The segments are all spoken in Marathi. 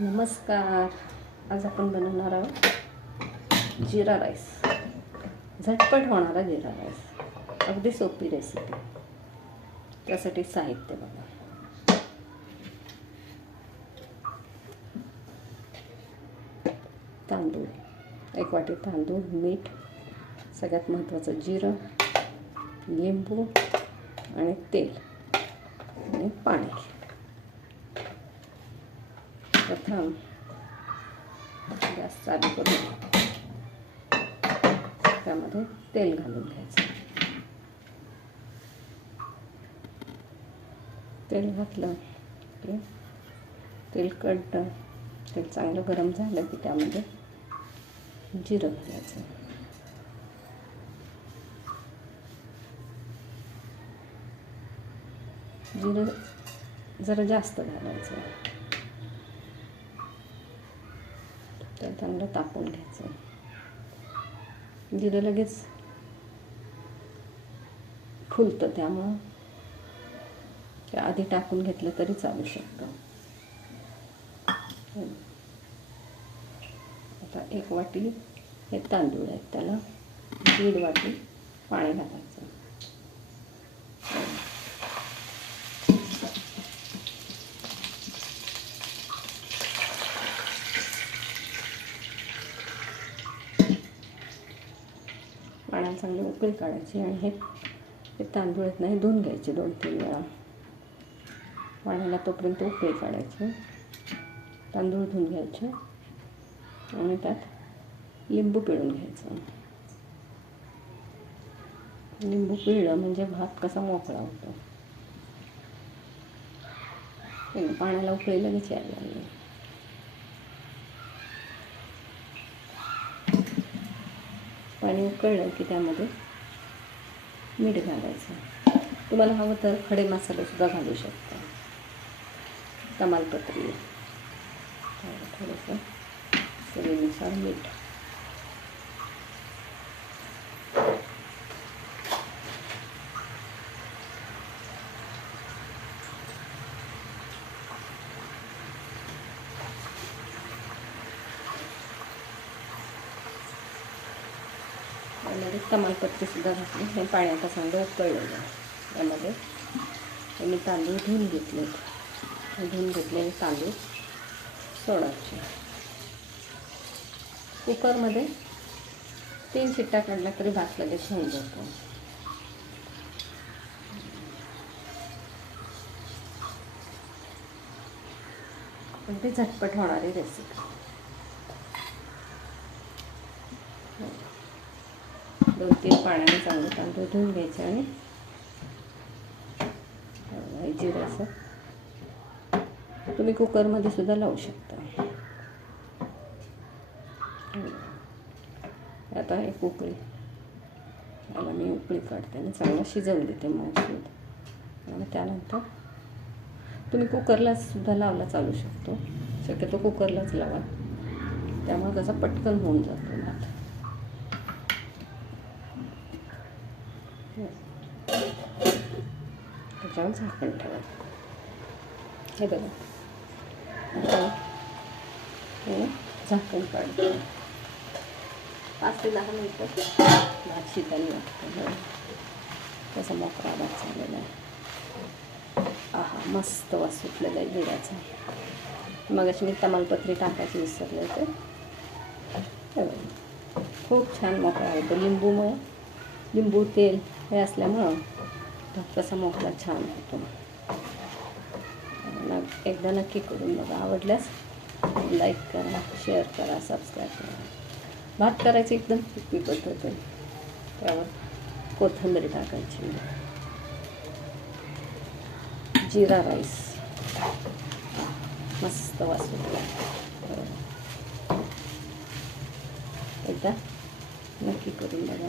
नमस्कार. आज आपण बनवणार आहोत जिरा राईस. झटपट होणारा जिरा राईस. अगदी सोपी रेसिपी. त्यासाठी साहित्य बघा. तांदूळ, 1 वाटी तांदूळ, मीठ, सगळ्यात महत्त्वाचं जिरं, लिंबू आणि तेल आणि पाणी. प्रथम गॅस चालू करून त्यामध्ये तेल घालून घ्यायचं. तेल घातलं की तेलकट तेल चांगलं गरम झालं की त्यामध्ये जिरं घालायचं. जिरं जरा जास्त घालायचं. तर चांगलं तापवून घ्यायचं. जिरं लगेच फुलतं, त्यामुळं ते आधी टाकून घेतलं तरी चालू शकतं. आता 1 वाटी हे तांदूळ आहेत, त्याला 1.5 वाटी पाणी घालायचं. पाण्याला चांगली उकळी काढायची आणि हे तांदूळ आहेत ना, हे धुवून घ्यायचे 2-3 वेळा. पाण्याला तोपर्यंत उकळी काढायची. तांदूळ धुवून घ्यायचे आणि त्यात लिंबू पिळून घ्यायचं. लिंबू पिळलं म्हणजे भात कसा मोकळा होतो. पाण्याला उकळी लगेच यायला लागली. पाणी उकळलं की त्यामध्ये मीठ घालायचं. तुम्हाला हवं तर खडे मसालेसुद्धा घालू शकता. तमालपत्री, थोडंसं चवीनुसार मीठ. त्यामध्ये तमालपत्रीसुद्धा घातली. हे पाण्यात चांगलं उकळलेलं आहे. त्यामध्ये मी तांदूळ धुवून घेतलेले तांदूळ सोडायचे. कुकरमध्ये 3 शिट्ट्या काढल्या तरी भात लगेच होऊन जातो. पण ती झटपट होणारी रेसिपी. 2-3 पाण्याने चांगलं तांदूळ धुवून घ्यायचे आणि जिरं असं तुम्ही कुकरमध्ये सुद्धा लावू शकता. आता एक उकळी, याला मी उकळी काढते आणि चांगलं शिजवून देते मग. आणि त्यानंतर तुम्ही कुकरला सुद्धा लावला चालू शकतो. शक्यतो कुकरलाच लावा, त्यामुळे त्याचा पटकन होऊन जातो भात. त्याच्यावर झाकण ठेवा. हे बघा, हे झाकण काढतो. 5 ते 10 मिनिटं भात शिजायला लागतं. त्याचा मोकळा भात झालेला आहे. मस्त वास सुटलेला आहे जिऱ्याचा. मग अशी मी तमालपत्री टाकायची विसरले होते. खूप छान मोकळा होतो. लिंबू तेल हे असल्यामुळं भात कसा मोकळा छान होतो. एकदा नक्की करून बघा. आवडल्यास लाईक करा, शेअर करा, सबस्क्राईब करा. भात करायची एकदम सोपी पद्धत आहे. त्यावर कोथिंबीर टाकायची. जिरा राईस मस्त वास सुटला. एकदा नक्की करून बघा.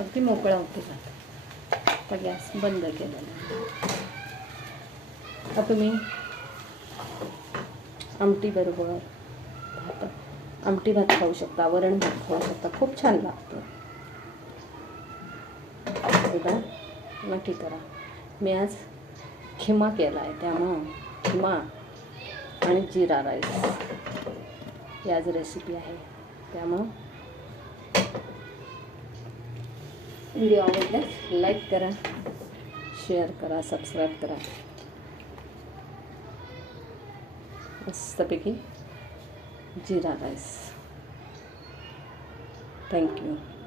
अगदी मोकळा होतो भात. आता गॅस बंद केलेला. आता तुम्ही आमटी भात खाऊ शकता, वरण भात खाऊ शकता. खूप छान लागतं. एकदा नक्की करा. मी आज खिमा केला आहे, त्यामुळं खिमा आणि जिरा राईस याच रेसिपी आहे. त्यामुळं व्हिडिओ आवडल्यास लाईक करा, शेअर करा, सबस्क्राईब करा. मस्तपैकी जिरा राईस. थँक्यू.